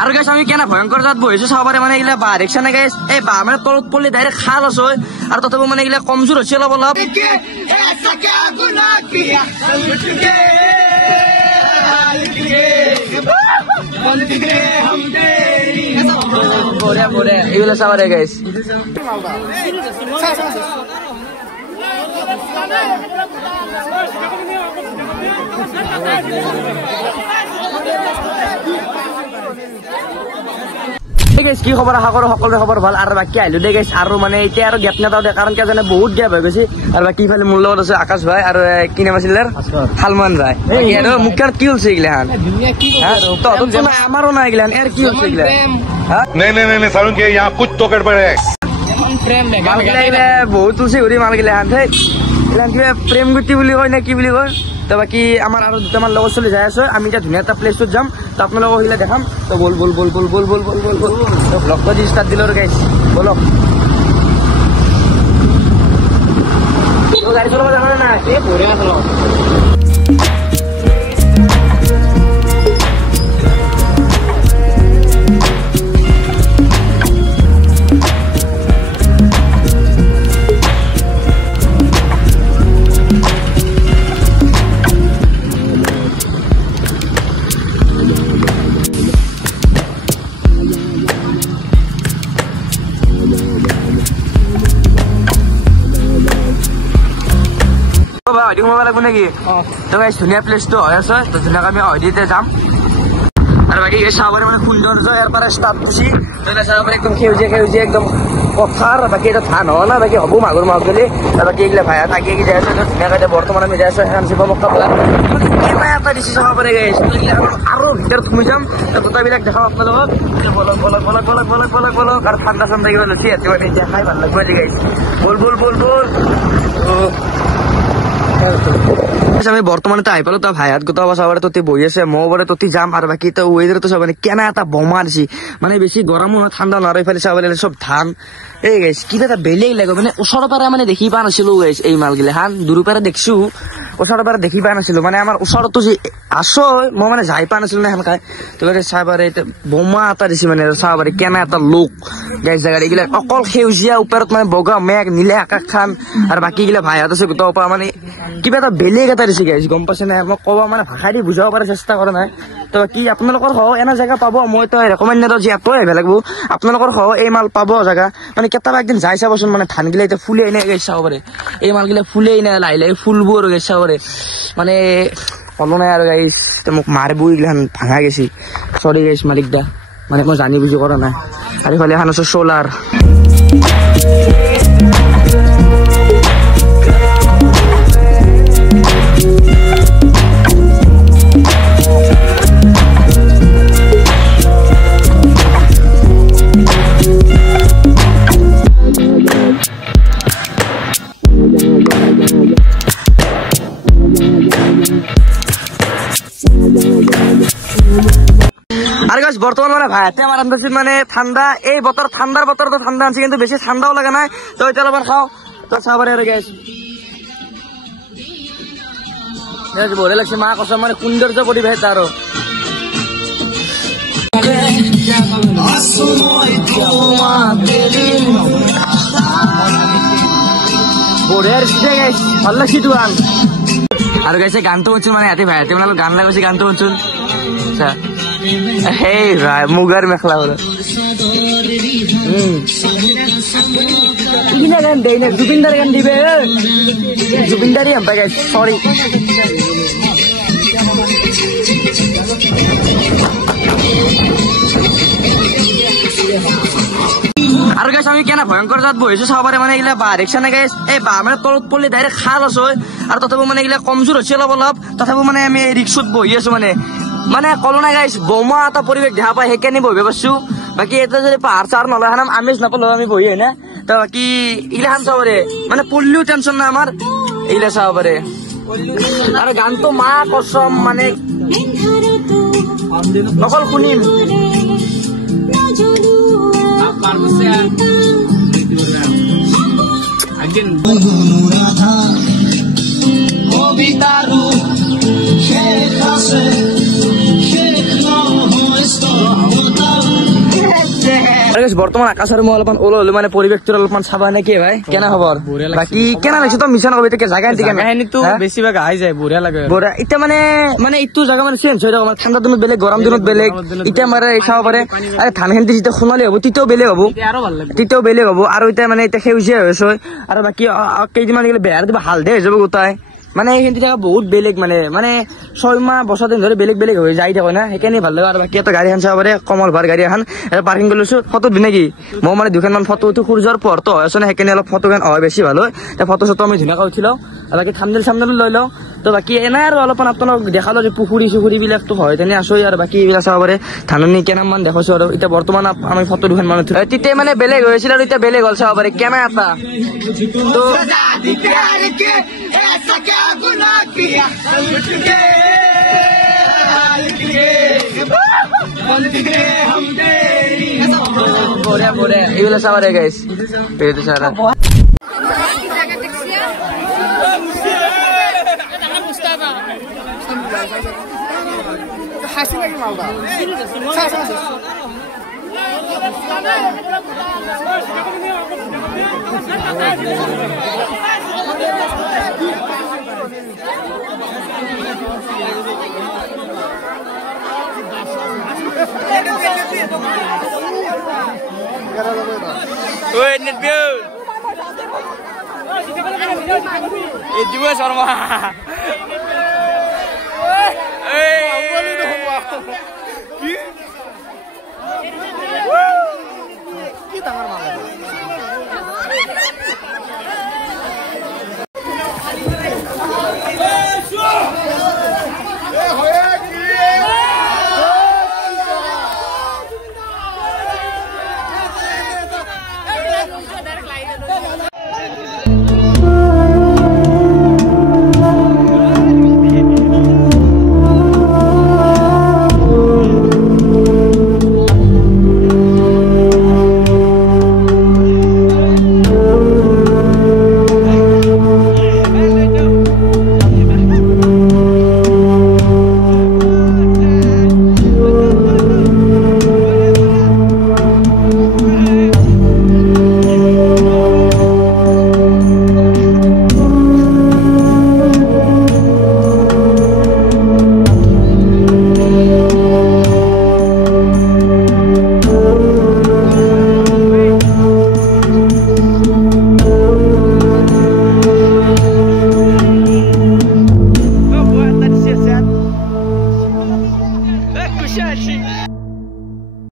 আর guys আমি কেন ভয়ঙ্কর জাত বহিছো সবারে মানে এগুলা বা রিক্সা না গাইস এই বা মানে তলত পড়লে ডাইরেক্ট খাল আছে আর তথাপি মানে এগুলা কমজোর হচ্ছে অলপ অলপ এগুলা সবারে গাইস কি খবর আশা কৰো সকলোৰে খবৰ ভাল আৰু বাকী আহিলো দে গাইছ আৰু মানে এতিয়া আৰু গেপ নাপাওঁ দে কাৰণ কি জানে বহুত গেপ হৈ গৈছে আৰু বাকী ইফালে মোৰ লগত আছে আকাশ ভাই আৰু কি নাম আছিল সালমান ভাই আৰু মুখাৰ কি হৈছে এইগিলাখান আমাৰো নাই এইগিলাখান এৰ কি হৈছে বহুত তুলছি ঘূৰি মাল গিলাখান কিবা প্ৰেম গতি বুলি কয় নে কি বুলি কয় তো বাকি আমার আরো দুটামান লগত চলে যাই আছে আমি এটা ধুনীয়া এটা প্লেছত যাম তো আপোনালোকক আহিলে দেখাম তো বল বল বল বল বল বল বল বল বল লগ দি ষ্টাৰ্ট দিলো গাইছ বলক তো গাড়ি চলাব জানা না এই বঢ়িয়া চলাও ধুনীয়া প্লেচটো হৈ আছে তো ধুনীয়াকৈ আমি অহদিতে যাম আৰু বাকী চাবলৈ মানে সৌন্দৰ্য ইয়াৰ পৰা ষ্টাৰ্ট দিছি চাবলৈ একদম সেউজীয়া সেউজীয়া একদম পথাৰ বাকী এটা ধান হোৱা না বাকী হ'ব মাগুৰ মাহ গ'লে বাকী এইগিলা ভাই তাকি যাই আছে ধুনীয়াকৈ এতিয়া বৰ্তমান আমি যাই আছো এখন শিৱ মক্কা বোলা কেনে এটা দিছে চাব পাৰে গাইছ আৰু ভিতৰত সোমাই যাম গোটাবিলাক দেখাম আপোনালোকক বলক বলক বলক বলক বলক বলক বলক আৰু ঠাণ্ডা ঠাণ্ডা কিবা লৈছে ইয়াতে মানে এতিয়া খাই ভাল লাগিব গাইছ বল বল বল বল আমি বর্তমানে তো আহি পালো তো ভাইয়াত গোটা চাবারে তোতে বহি আছে মবারে তোতে যাম আর বাকি তো ওয়েদার তো চাবানে কেনা এটা বোমা দিছি মানে বেশি গরমও না ঠান্ডা না ইফালে চাবালে সব ধান এই গাইছ কিবা এটা বেলেগ লাগে মানে ওচৰৰ পৰা মানে দেখি পা নাছিলো গাইছ এই মালগিলা হান দূৰৰ পৰা দেখছো ওচৰৰ পৰা দেখি পা নাছিলো মানে আমাৰ ওচৰতো যে আছো মই মানে যাই পা নাছিলো না সেনকাই তো চাবারে বোমা এটা দিছি মানে চাবারে কেনা এটা লোক গাইছ জাগা এগুলা অকল সেউজীয়া ওপৰত মানে বগা মেঘ নীলে আকাশ খান আৰ বাকি গিলা ভাইয়াত আছে গোটা পৰা মানে কিবা এটা বেলেগ এটা দিছে গাইছ গম পাইছে না মই ক'ব মানে ভাষা দি বুজাব পৰা চেষ্টা কৰা নাই তো কি আপোনালোকৰ সহ এনে জেগা পাব মই তো ৰেকমেণ্ড নকৰো যে ইয়াতো আহিব লাগিব আপোনালোকৰ সহ এই মাল পাব জেগা মানে কেতিয়াবা একদিন যাই চাবচোন মানে ধানগিলা এতিয়া ফুলে এনে গাইছ চাব পাৰে এই মালগিলা ফুলে এনে লাহে লাহে ফুলবোৰ গাইছ চাব পাৰে মানে ক'লো নাই আৰু গাইছ মোক মাৰিব এইগিলাখান ভাঙা গেছি চৰি গাইছ মালিক দা মানে মই জানি বুজি কৰা নাই আৰু ইফালে এখন আছে চ'লাৰ আর গাইস বর্তমান মানে ভাইতে আমার আনতেছি মানে ঠান্ডা এই বতর ঠান্ডার বতর তো ঠান্ডা আনছে কিন্তু বেশি ঠান্ডাও লাগে না তো এটা আবার খাও তো সাবারে আর গাইস বলে লাগছে মা কসম মানে সৌন্দর্য পরিবেশ তারও বড়ের সিটে গাইস ভালো লাগছে তো গান আর গাইছে গান তো হচ্ছে মানে এতে ভাইতে মানে গান লাগাইছে গান তো হচ্ছে আচ্ছা এই ভাই মুগার মেখলা হলো কিনা গান দেই না জুবিনদার গান দিবে জুবিনদারই আম পাই সরি আর গাইস আমি কেন ভয়ঙ্কর জাত বহিছো সবারে মানে এগুলা বা রিক্সা না গাইস এই বা মানে তলত পড়লে ডাইরেক্ট খাল আছে আর তথাপি মানে এগুলা কমজোর হচ্ছে অলপ অলপ তথাপি মানে আমি রিক্সাত বহি আছো মানে মানে কলো না গাইস বোমা এটা পরিবেশ দেখা পাই সেইকাৰণে বহিব পারছো বাকি এটা যদি পাহাড় চাহাড় নলয় হাম আমেজ নাপালো আমি বহি হয় না তো বাকি এগুলা খান চাবরে মানে পড়লেও টেনশন না আমার এগুলা চাবরে আর গান তো মা কসম মানে অকল শুনিম কবিতাৰো শেষ আছে শেষ নহয় বৰ্তমান আকাশৰ মই অলপমান ওলো হলো মানে পৰিৱেশটো অলপমান চাবা নেকি ভাই কেনে খবৰ বাকি কেনে লাগিছে তো মিছন কবি জাগা কাহিনীটো বেছিভাগ আহি যায় বঢ়িয়া লাগে বঢ়িয়া এতিয়া মানে ইটো জাগা মানে চেঞ্জ হৈ থাকে ঠাণ্ডা দিনত বেলেগ গৰম দিনত বেলেগ এতিয়া মানে চাব পাৰে আৰু ধান খেতি যেতিয়া সোণালী হ'ব তেতিয়াও বেলেগ হ'ব তেতিয়াও বেলেগ হ'ব আৰু এতিয়া মানে এতিয়া সেউজীয়া হৈ আছে আৰু বাকী কেইদিনমান বেহাৰ দিব হালধীয়া হৈ যাব গোটাই মানে এইখিনি জায়গা বহুত বেলেগ মানে 6 মাহ বছৰ দিন ধৰি বেলেগ বেলেগ হৈ যাই থাকে না সেইকাৰণে ভাল লাগে আৰু বাকী এটা গাড়ী এখন চাব পাৰে কমল ভাৰ গাড়ী এখন পাৰ্কিং কৰি লৈছো ফটো ধুনীয়া কি মই মানে দুখনমান ফটো উঠি সূৰ্যৰ পোহৰটো হৈ আছে না সেইকাৰণে অলপ ফটো খান হয় বেছি ভাল হয় ফটো চটো আমি ধুনীয়াকৈ উঠি লওঁ আৰু বাকী থামনেল লৈ লওঁ তো বাকী এনে আৰু অলপমান আপোনালোক দেখালো যে পুখুৰী বিলাকতো হয় তেনে আছো আৰু বাকী এইবিলাক চাব পাৰে ধাননি কেনেমান দেখাইছো আৰু এতিয়া বৰ্তমান আমি ফটো দুখন মান উঠিলো তেতিয়া মানে বেলেগ হৈছিল আৰু এতিয়া বেলেগ হ'ল চাব পাৰে কেনে এটা তো বঢ়িয়া এইবিলাক চাব পাৰে গাইছ সাৰা Wait, net view. Juga sama. Kita ngarang. Shit.